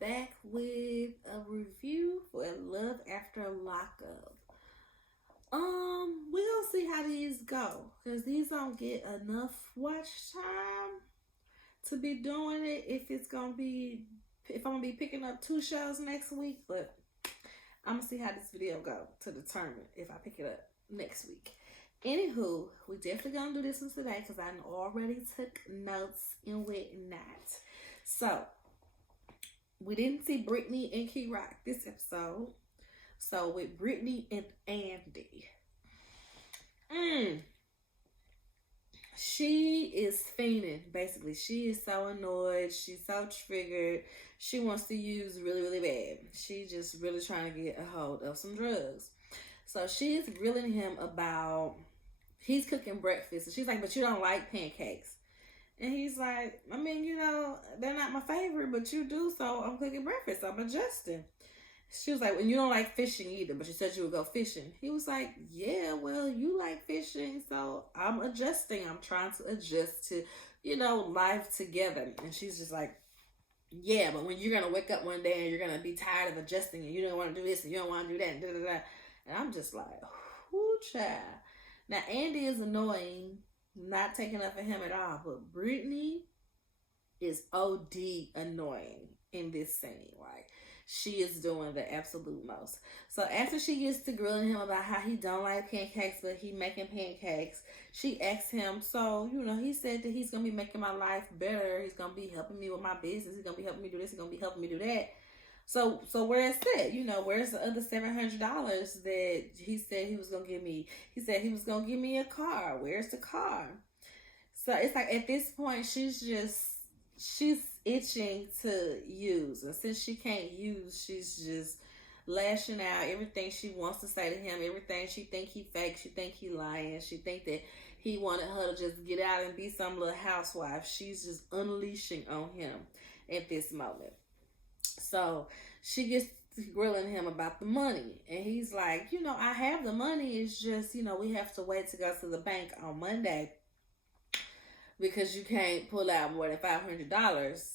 back with a review for Love After Lockup. We gonna see how these go because these don't get enough watch time to be doing it. If I'm gonna be picking up two shows next week, but I'm gonna see how this video go to determine if I pick it up next week. Anywho, we definitely gonna do this one today because I already took notes and whatnot. So we didn't see Brittany and Key Rock this episode. So with Brittany and Andy, she is fiending. Basically, she is so annoyed. She's so triggered. She wants to use really, really bad. She just really trying to get a hold of some drugs. So she is grilling him about he's cooking breakfast. And she's like, but you don't like pancakes. And he's like, I mean, they're not my favorite, but you do, so I'm cooking breakfast. I'm adjusting. She was like, well, you don't like fishing either, but you said you would go fishing. He was like, yeah, well, you like fishing, so I'm adjusting. I'm trying to adjust to, life together. And she's just like, yeah, but when you're going to wake up one day and you're going to be tired of adjusting and you don't want to do this and you don't want to do that, and da-da-da. And I'm just like, whoo, child. Now, Andy is annoying. Not taking up for him at all, but Brittany is OD annoying in this scene. Like, she is doing the absolute most. So after she gets to grilling him about how he don't like pancakes, but he making pancakes, she asks him, so, he said that he's going to be making my life better. He's going to be helping me with my business. He's going to be helping me do this. He's going to be helping me do that. So where's that? Where's the other $700 that he said he was going to give me? He said he was going to give me a car. Where's the car? So it's like at this point, she's itching to use. And since she can't use, she's just lashing out everything she wants to say to him, everything she think he fake, she think he lying, she think that he wanted her to just get out and be some little housewife. She's just unleashing on him at this moment. So she gets grilling him about the money. And he's like, I have the money. It's just, we have to wait to go to the bank on Monday because you can't pull out more than $500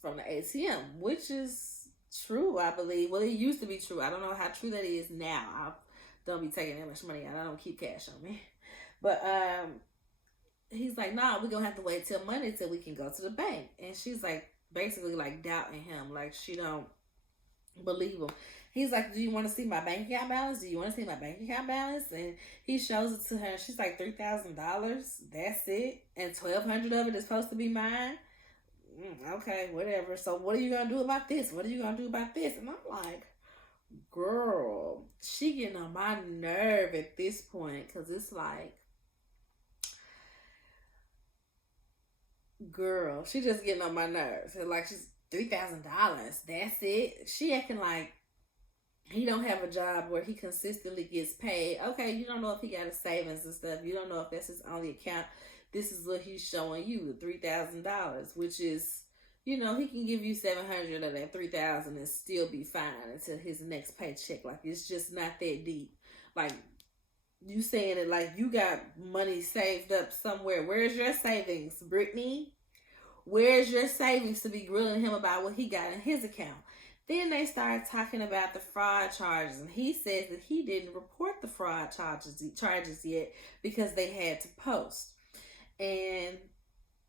from the ATM, which is true, I believe. Well, it used to be true. I don't know how true that is now. I don't be taking that much money out. I don't keep cash on me. But he's like, nah, we're going to have to wait till Monday till we can go to the bank. And she's like, basically like doubting him, like she don't believe him. He's like, do you want to see my bank account balance? Do you want to see my bank account balance? And he shows it to her, and she's like, $3,000, that's it, and $1,200 of it is supposed to be mine. Okay, whatever. So what are you gonna do about this? What are you gonna do about this? And I'm like, girl, she getting on my nerve at this point, because it's like, girl, she just getting on my nerves. Like, she's $3,000. That's it. She acting like he don't have a job where he consistently gets paid. Okay, you don't know if he got a savings and stuff. You don't know if that's his only account. This is what he's showing you, the $3,000, which is, he can give you $700 of that $3,000 and still be fine until his next paycheck. Like, it's just not that deep. Like, you saying it like you got money saved up somewhere. Where's your savings, Brittany? Where's your savings to be grilling him about what he got in his account? Then they started talking about the fraud charges, and he says that he didn't report the fraud charges yet because they had to post. And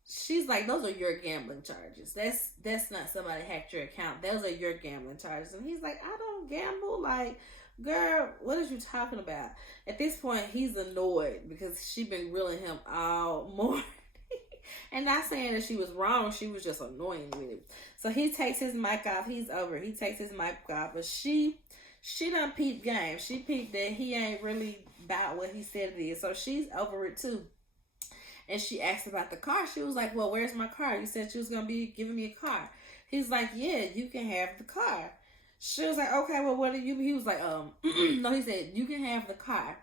she's like, those are your gambling charges. That's not somebody hacked your account. Those are your gambling charges. And he's like, I don't gamble. Like, girl, what are you talking about? At this point, he's annoyed because she been grilling him all morning. And not saying that she was wrong, she was just annoying with it. So he takes his mic off. He's over. He takes his mic off. But she done peeped game. She peeped that he ain't really about what he said it is. So she's over it too. And she asked about the car. She was like, well, where's my car? You said you was going to be giving me a car. He's like, yeah, you can have the car. She was like, okay, well, what do you... He was like, no, he said, you can have the car.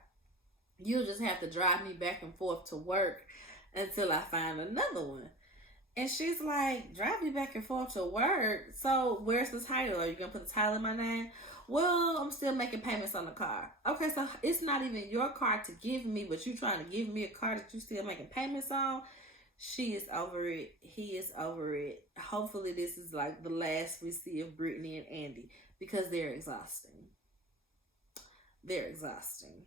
You'll just have to drive me back and forth to work until I find another one. And she's like, drive me back and forth to work? So where's the title? Are you going to put the title in my name? Well, I'm still making payments on the car. Okay, so it's not even your car to give me, but you trying to give me a car that you still making payments on? She is over it. He is over it. Hopefully, this is like the last we see of Brittany and Andy because they're exhausting. They're exhausting.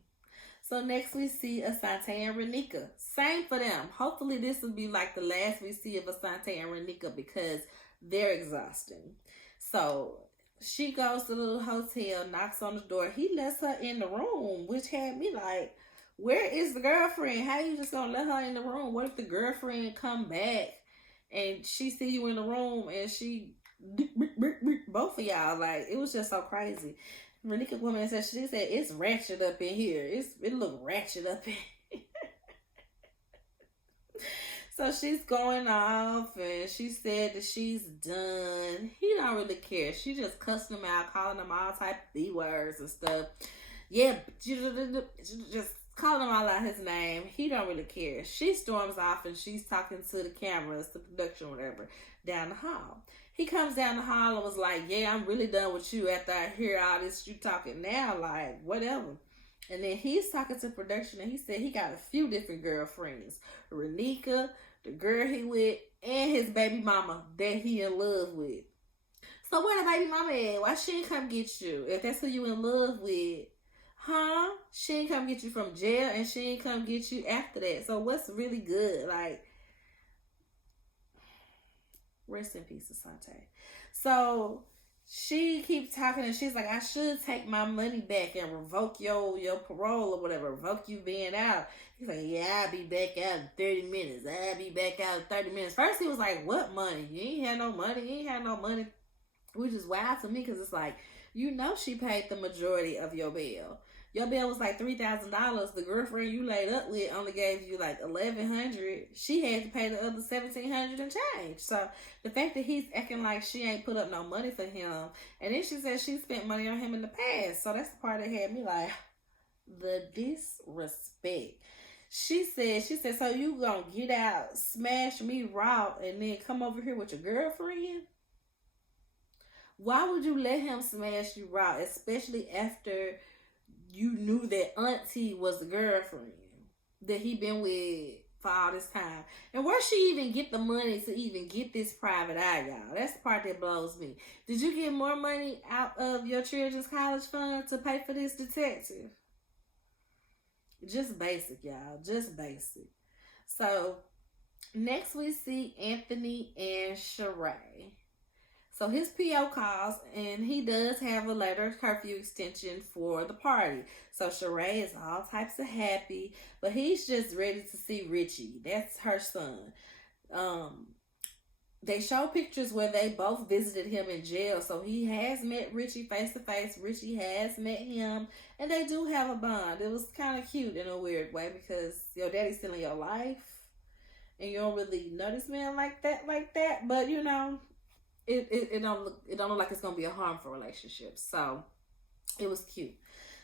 So next we see Asante and Renika. Same for them. Hopefully this will be like the last we see of Asante and Renika because they're exhausting. So she goes to the little hotel, knocks on the door. He lets her in the room, which had me like, where is the girlfriend? How you just gonna let her in the room? What if the girlfriend come back and she see you in the room and she both of y'all? Like, it was just so crazy. Renika woman said, she said it's ratchet up in here. It look ratchet up in here. So she's going off and she said that she's done. He don't really care. She just cussing him out, calling him all type of B words and stuff. Yeah, just calling him all out his name. He don't really care. She storms off and she's talking to the cameras, the production, whatever, down the hall. He comes down the hall and was like, yeah, I'm really done with you after I hear all this you talking now, like, whatever. And then he's talking to production and he said he got a few different girlfriends. Renika, the girl he with, and his baby mama that he in love with. So where the baby mama at? Why she ain't come get you? If that's who you in love with, huh? She ain't come get you from jail and she ain't come get you after that. So what's really good? Like, rest in peace, Asante. So she keeps talking and she's like, I should take my money back and revoke your parole or whatever, revoke you being out. He's like, yeah, I'll be back out in 30 minutes. I'll be back out in 30 minutes. First he was like, what money? You ain't had no money. You ain't had no money. Which is wild to me because it's like, you know she paid the majority of your bill. Your bill was like $3,000. The girlfriend you laid up with only gave you like $1,100. She had to pay the other $1,700 and change. So the fact that he's acting like she ain't put up no money for him, and then she said she spent money on him in the past. So that's the part that had me like, the disrespect. She said, so you gonna get out, smash me raw, and then come over here with your girlfriend? Why would you let him smash you raw, especially after you knew that Auntie was the girlfriend that he been with for all this time? And where she even get the money to even get this private eye, y'all? That's the part that blows me. Did you get more money out of your children's college fund to pay for this detective? Just basic, y'all. Just basic. So next we see Anthony and Sheree. So his PO calls, and he does have a letter of curfew extension for the party. So Sheree is all types of happy, but he's just ready to see Richie. That's her son. They show pictures where they both visited him in jail. So he has met Richie face to face. Richie has met him, and they do have a bond. It was kind of cute in a weird way because your daddy's still in your life, and you don't really know this man like that. But you know. It don't look like it's gonna be a harmful relationship. So it was cute.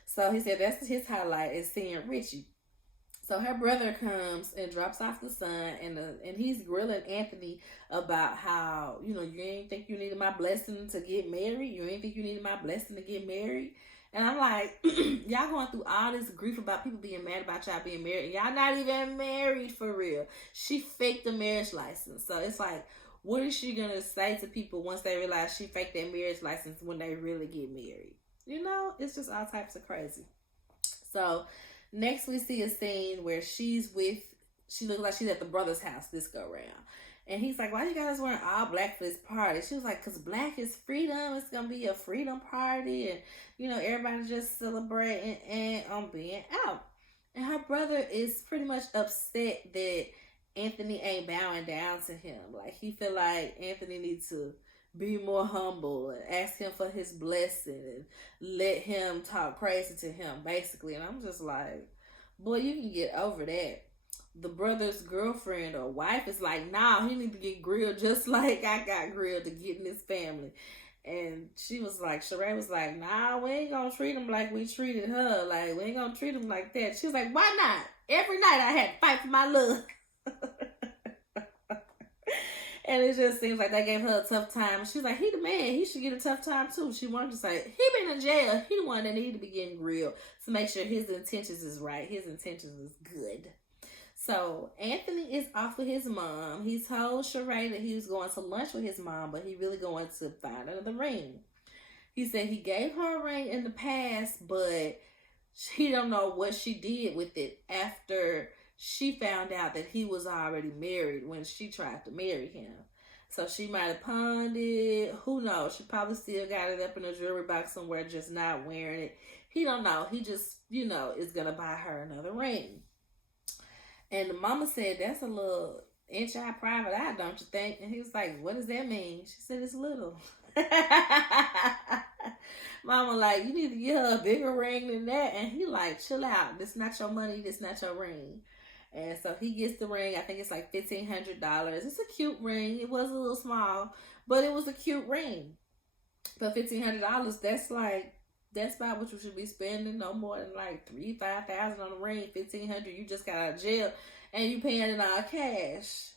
So he said that's his highlight is seeing Richie. So her brother comes and drops off the son, and he's grilling Anthony about how, you know, you ain't think you needed my blessing to get married. You ain't think you needed my blessing to get married. And I'm like, y'all going through all this grief about people being mad about y'all being married. Y'all not even married for real. She faked the marriage license. So it's like, what is she going to say to people once they realize she faked that marriage license when they really get married? You know, it's just all types of crazy. So next we see a scene where she looks like she's at the brother's house this go round. And he's like, why you guys wearing all black for this party? She was like, because black is freedom. It's going to be a freedom party. And, you know, everybody just celebrating and being out. And her brother is pretty much upset that Anthony ain't bowing down to him. Like, he feel like Anthony needs to be more humble and ask him for his blessing and let him talk crazy to him, basically. And I'm just like, boy, you can get over that. The brother's girlfriend or wife is like, nah, he need to get grilled just like I got grilled to get in his family. And she was like, Sheree was like, nah, we ain't gonna treat him like we treated her. Like, we ain't gonna treat him like that. She was like, why not? Every night I had to fight for my love. And it just seems like they gave her a tough time. She's like, he the man. He should get a tough time too. She wanted to say, he been in jail. He the one that need to be getting grilled to make sure his intentions is right. His intentions is good. So Anthony is off with his mom. He told Sheree that he was going to lunch with his mom, but he really going to find another ring. He said he gave her a ring in the past, but he don't know what she did with it after she found out that he was already married when she tried to marry him. So she might have pawned it. Who knows? She probably still got it up in a jewelry box somewhere, just not wearing it. He don't know. He just, is going to buy her another ring. And the mama said, that's a little inch eye private eye, don't you think? And he was like, what does that mean? She said, it's little. Mama like, you need to get her a bigger ring than that. And he like, chill out. This not your money. This not your ring. And so he gets the ring. I think it's like $1,500. It's a cute ring. It was a little small, but it was a cute ring. For $1,500, that's about what you should be spending. No more than like $3,000-$5,000 on a ring. $1,500, you just got out of jail and you paying it all cash.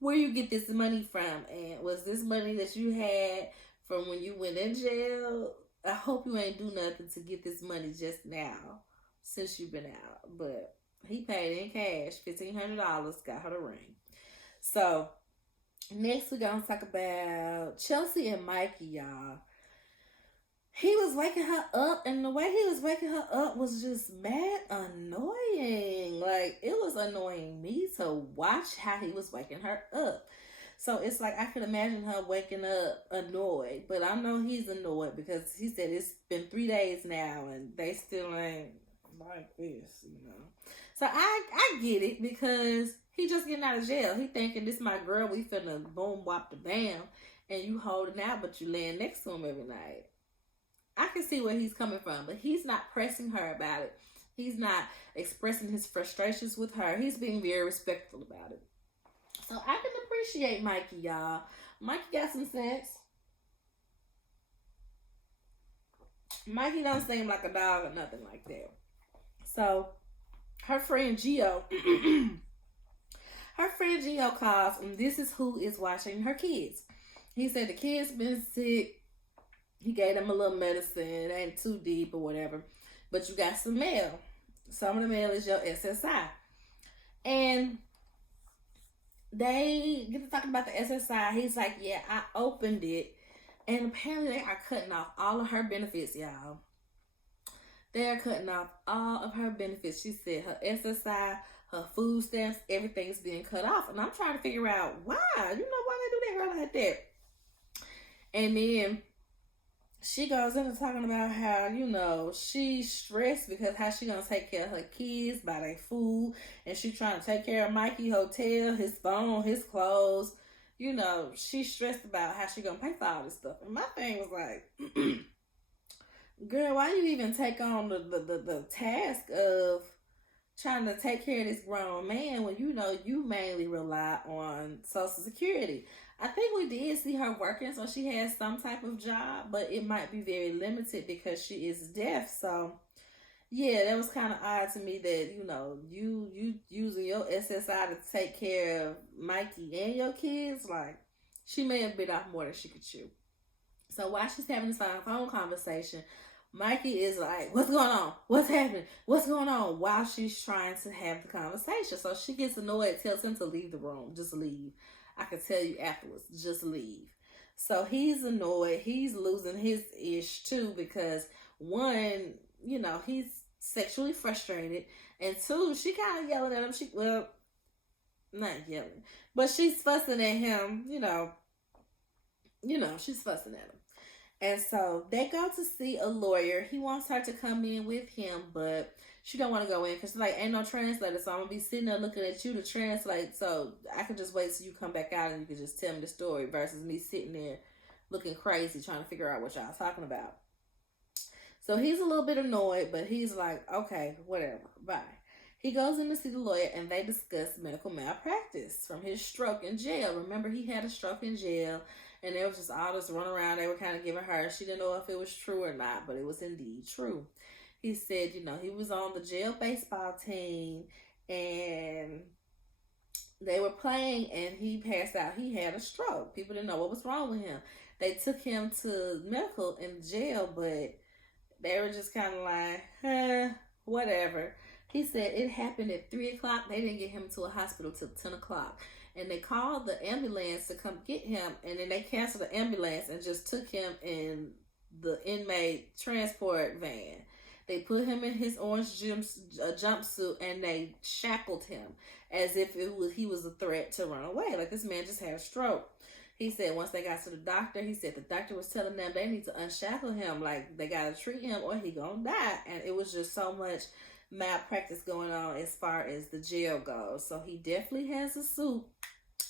Where you get this money from? And was this money that you had from when you went in jail? I hope you ain't do nothing to get this money just now since you've been out. But he paid in cash, $1,500, got her the ring. So next we're gonna talk about Chelsea and Mikey, y'all. He was waking her up, and the way he was waking her up was just mad annoying. Like, it was annoying me to watch how he was waking her up. So it's like I could imagine her waking up annoyed, but I know he's annoyed because he said it's been 3 days now and they still ain't like this, So I get it because he just getting out of jail. He thinking this my girl, we finna boom wop the bam, and you holding out, but you laying next to him every night. I can see where he's coming from, but he's not pressing her about it. He's not expressing his frustrations with her. He's being very respectful about it. So I can appreciate Mikey, y'all. Mikey got some sense. Mikey don't seem like a dog or nothing like that. So her friend Gio, calls, and this is who is watching her kids. He said the kids been sick. He gave them a little medicine. It ain't too deep or whatever. But you got some mail. Some of the mail is your SSI. And they get to talking about the SSI. He's like, yeah, I opened it. And apparently they are cutting off all of her benefits, y'all. They are cutting off all of her benefits. She said her SSI, her food stamps, everything's being cut off. And I'm trying to figure out why. Why they do that girl like that? And then she goes into talking about how, she's stressed because how she gonna take care of her kids, buy their food, and she trying to take care of Mikey hotel, his phone, his clothes. She's stressed about how she gonna pay for all this stuff. And my thing was like, girl, why you even take on the task of trying to take care of this grown man when you mainly rely on Social Security? I think we did see her working, so she has some type of job, but it might be very limited because she is deaf. So, yeah, that was kind of odd to me that, you using your SSI to take care of Mikey and your kids. Like, she may have bit off more than she could chew. So while she's having this phone conversation, Mikey is like, what's going on? What's happening? What's going on? While she's trying to have the conversation. So she gets annoyed, tells him to leave the room. Just leave. I can tell you afterwards, just leave. So he's annoyed. He's losing his ish too because one, he's sexually frustrated. And two, she kind of yelling at him. Not yelling, but she's fussing at him, she's fussing at him. And so they go to see a lawyer. He wants her to come in with him, but she don't want to go in because she's like, ain't no translator, so I'm going to be sitting there looking at you to translate, so I can just wait till you come back out and you can just tell me the story versus me sitting there looking crazy trying to figure out what y'all talking about. So he's a little bit annoyed, but he's like, okay, whatever, bye. He goes in to see the lawyer, and they discuss medical malpractice from his stroke in jail. Remember, he had a stroke in jail, and there was just all this run around they were kind of giving her. She didn't know if it was true or not, but it was indeed true. He said, he was on the jail baseball team, and they were playing, and he passed out. He had a stroke. People didn't know what was wrong with him. They took him to medical in jail, but they were just kind of like, whatever. He said it happened at 3 o'clock. They didn't get him to a hospital till 10 o'clock. And they called the ambulance to come get him. And then they canceled the ambulance and just took him in the inmate transport van. They put him in his orange jumpsuit and they shackled him as if he was a threat to run away. Like this man just had a stroke. He said once they got to the doctor, he said the doctor was telling them they need to unshackle him. Like they got to treat him or he gonna die. And it was just so much malpractice going on as far as the jail goes. So he definitely has a suit.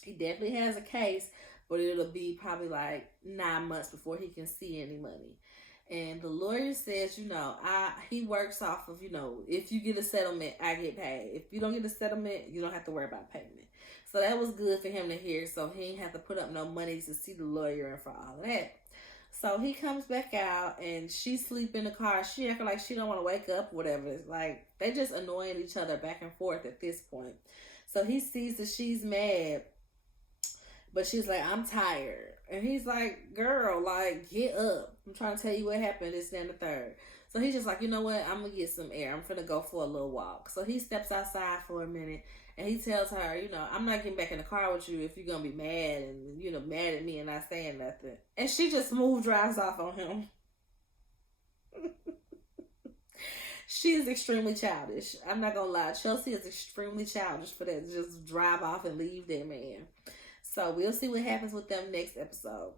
He definitely has a case, but it'll be probably like 9 months before he can see any money. And the lawyer says, he works off of, if you get a settlement, I get paid. If you don't get a settlement, you don't have to worry about payment. So that was good for him to hear. So he didn't have to put up no money to see the lawyer and for all of that. So he comes back out and she sleep in the car. She acting like she don't want to wake up, whatever. It's like they just annoying each other back and forth at this point. So he sees that she's mad, but she's like, I'm tired. And he's like, girl, like, get up. I'm trying to tell you what happened, this, and the third. So he's just like, you know what? I'm going to get some air. I'm finna go for a little walk. So he steps outside for a minute. And he tells her, I'm not getting back in the car with you if you're going to be mad and, mad at me and not saying nothing. And she just smooth drives off on him. She is extremely childish. I'm not going to lie. Chelsea is extremely childish for that. Just drive off and leave that man. So we'll see what happens with them next episode.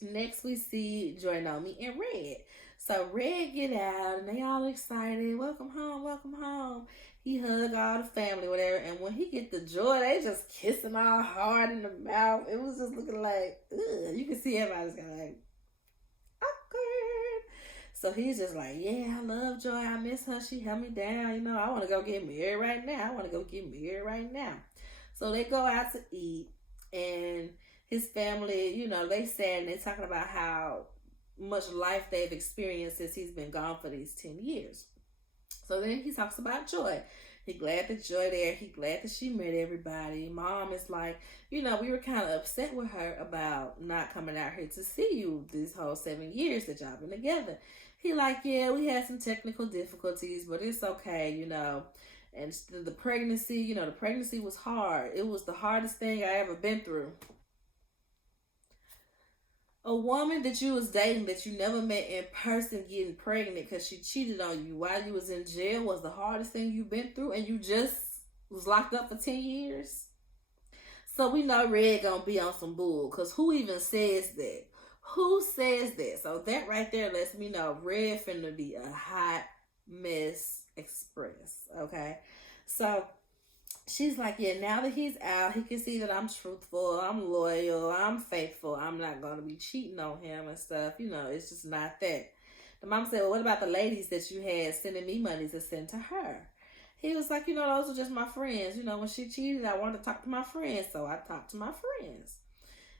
Next we see Joy Nomi and Red. So Red get out and they all excited. Welcome home, welcome home. He hug all the family, whatever. And when he get the Joy, they just kissing all hard in the mouth. It was just looking like, ugh. You can see everybody's kind of like, awkward. So he's just like, yeah, I love Joy. I miss her. She held me down. I want to go get married right now. So they go out to eat. And his family, they sad and they talking about how much life they've experienced since he's been gone for these 10 years. So then he talks about Joy. He glad that Joy there. He glad that she met everybody. Mom is like, we were kind of upset with her about not coming out here to see you this whole 7 years that y'all been together. He like, yeah, we had some technical difficulties, but it's okay, And the pregnancy, the pregnancy was hard. It was the hardest thing I ever been through. A woman that you was dating that you never met in person getting pregnant because she cheated on you while you was in jail was the hardest thing you've been through, and you just was locked up for 10 years? So we know Red gonna be on some bull, because who even says that? Who says that? So that right there lets me know Red finna be a hot mess express, okay? So she's like, yeah, now that he's out, he can see that I'm truthful, I'm loyal, I'm faithful, I'm not going to be cheating on him and stuff. It's just not that. The mom said, well, what about the ladies that you had sending me money to send to her? He was like, those are just my friends. When she cheated, I wanted to talk to my friends, so I talked to my friends.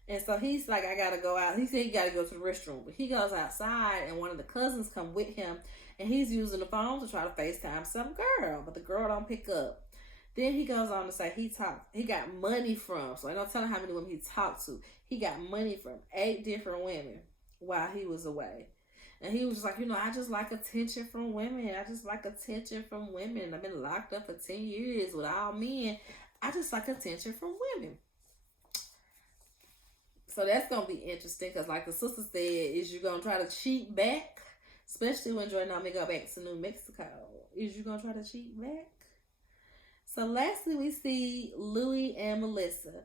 And so he's like, I got to go out. He said he got to go to the restroom, but he goes outside and one of the cousins come with him and he's using the phone to try to FaceTime some girl, but the girl don't pick up. Then he goes on to say he got money from, so I don't tell him how many women he talked to. He got money from 8 different women while he was away. And he was like, I just like attention from women. I've been locked up for 10 years with all men. I just like attention from women. So that's going to be interesting because like the sister said, is you going to try to cheat back? Especially when Joy Nomi go back to New Mexico. Is you going to try to cheat back? So lastly, we see Louis and Melissa.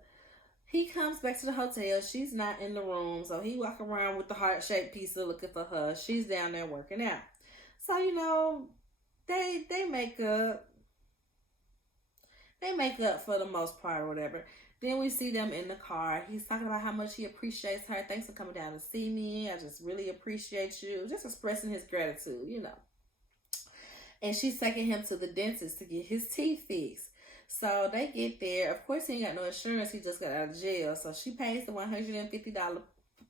He comes back to the hotel. She's not in the room. So he walk around with the heart-shaped pizza looking for her. She's down there working out. So, they make up. They make up for the most part or whatever. Then we see them in the car. He's talking about how much he appreciates her. Thanks for coming down to see me. I just really appreciate you. Just expressing his gratitude, And she's taking him to the dentist to get his teeth fixed. So they get there. Of course, he ain't got no insurance. He just got out of jail. So she pays the $150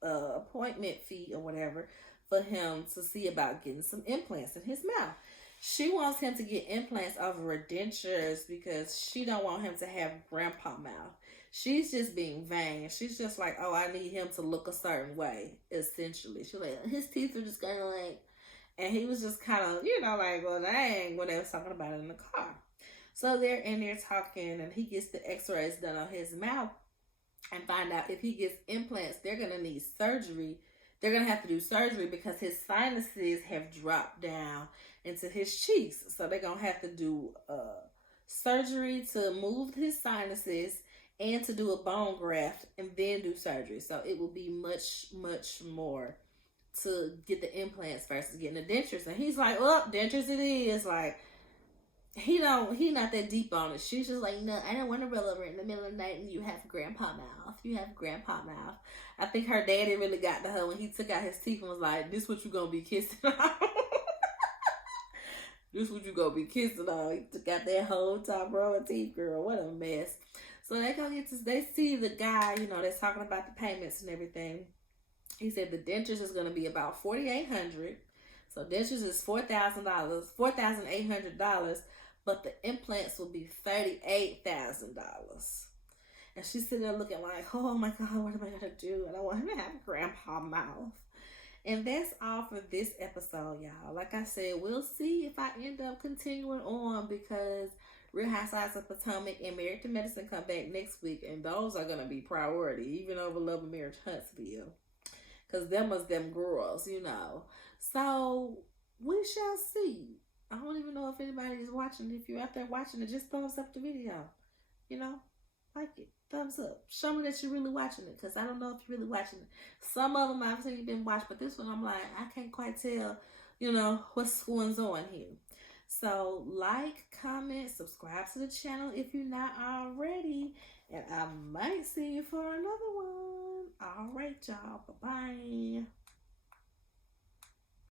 appointment fee or whatever for him to see about getting some implants in his mouth. She wants him to get implants over her dentures because she don't want him to have grandpa mouth. She's just being vain. She's just like, oh, I need him to look a certain way, essentially. She's like, his teeth are just kind of like, And he was just kind of, like, well, dang, when they was talking about it in the car. So they're in there talking, and he gets the x-rays done on his mouth and find out if he gets implants, they're going to need surgery. They're going to have to do surgery because his sinuses have dropped down into his cheeks. So they're going to have to do surgery to move his sinuses and to do a bone graft and then do surgery. So it will be much, much more to get the implants versus getting the dentures. And he's like, well, dentures it is. Like, he not that deep on it. She's just like, no, I don't want to roll over in the middle of the night and you have grandpa mouth. You have grandpa mouth. I think her daddy really got to her when he took out his teeth and was like, this what you gonna be kissing on. This what you gonna be kissing on. He took out that whole top row of teeth, girl. What a mess. So they go get this, they see the guy, that's talking about the payments and everything. He said the dentures is gonna be about $4,800. So dentures is $4,000, $4,800, but the implants will be $38,000. And she's sitting there looking like, oh my God, what am I gonna do? And I want him to have grandpa mouth. And that's all for this episode, y'all. Like I said, we'll see if I end up continuing on because Real Housewives of Potomac and Married to Medicine come back next week, and those are gonna be priority, even over Love and Marriage Huntsville. Because them was them girls, So, we shall see. I don't even know if anybody is watching. If you're out there watching it, just thumbs up the video. Like it. Thumbs up. Show me that you're really watching it. Because I don't know if you're really watching it. Some of them I've seen you've been watched. But this one I'm like, I can't quite tell, what's going on here. So, like, comment, subscribe to the channel if you're not already. And I might see you for another one. All right, y'all. Bye-bye.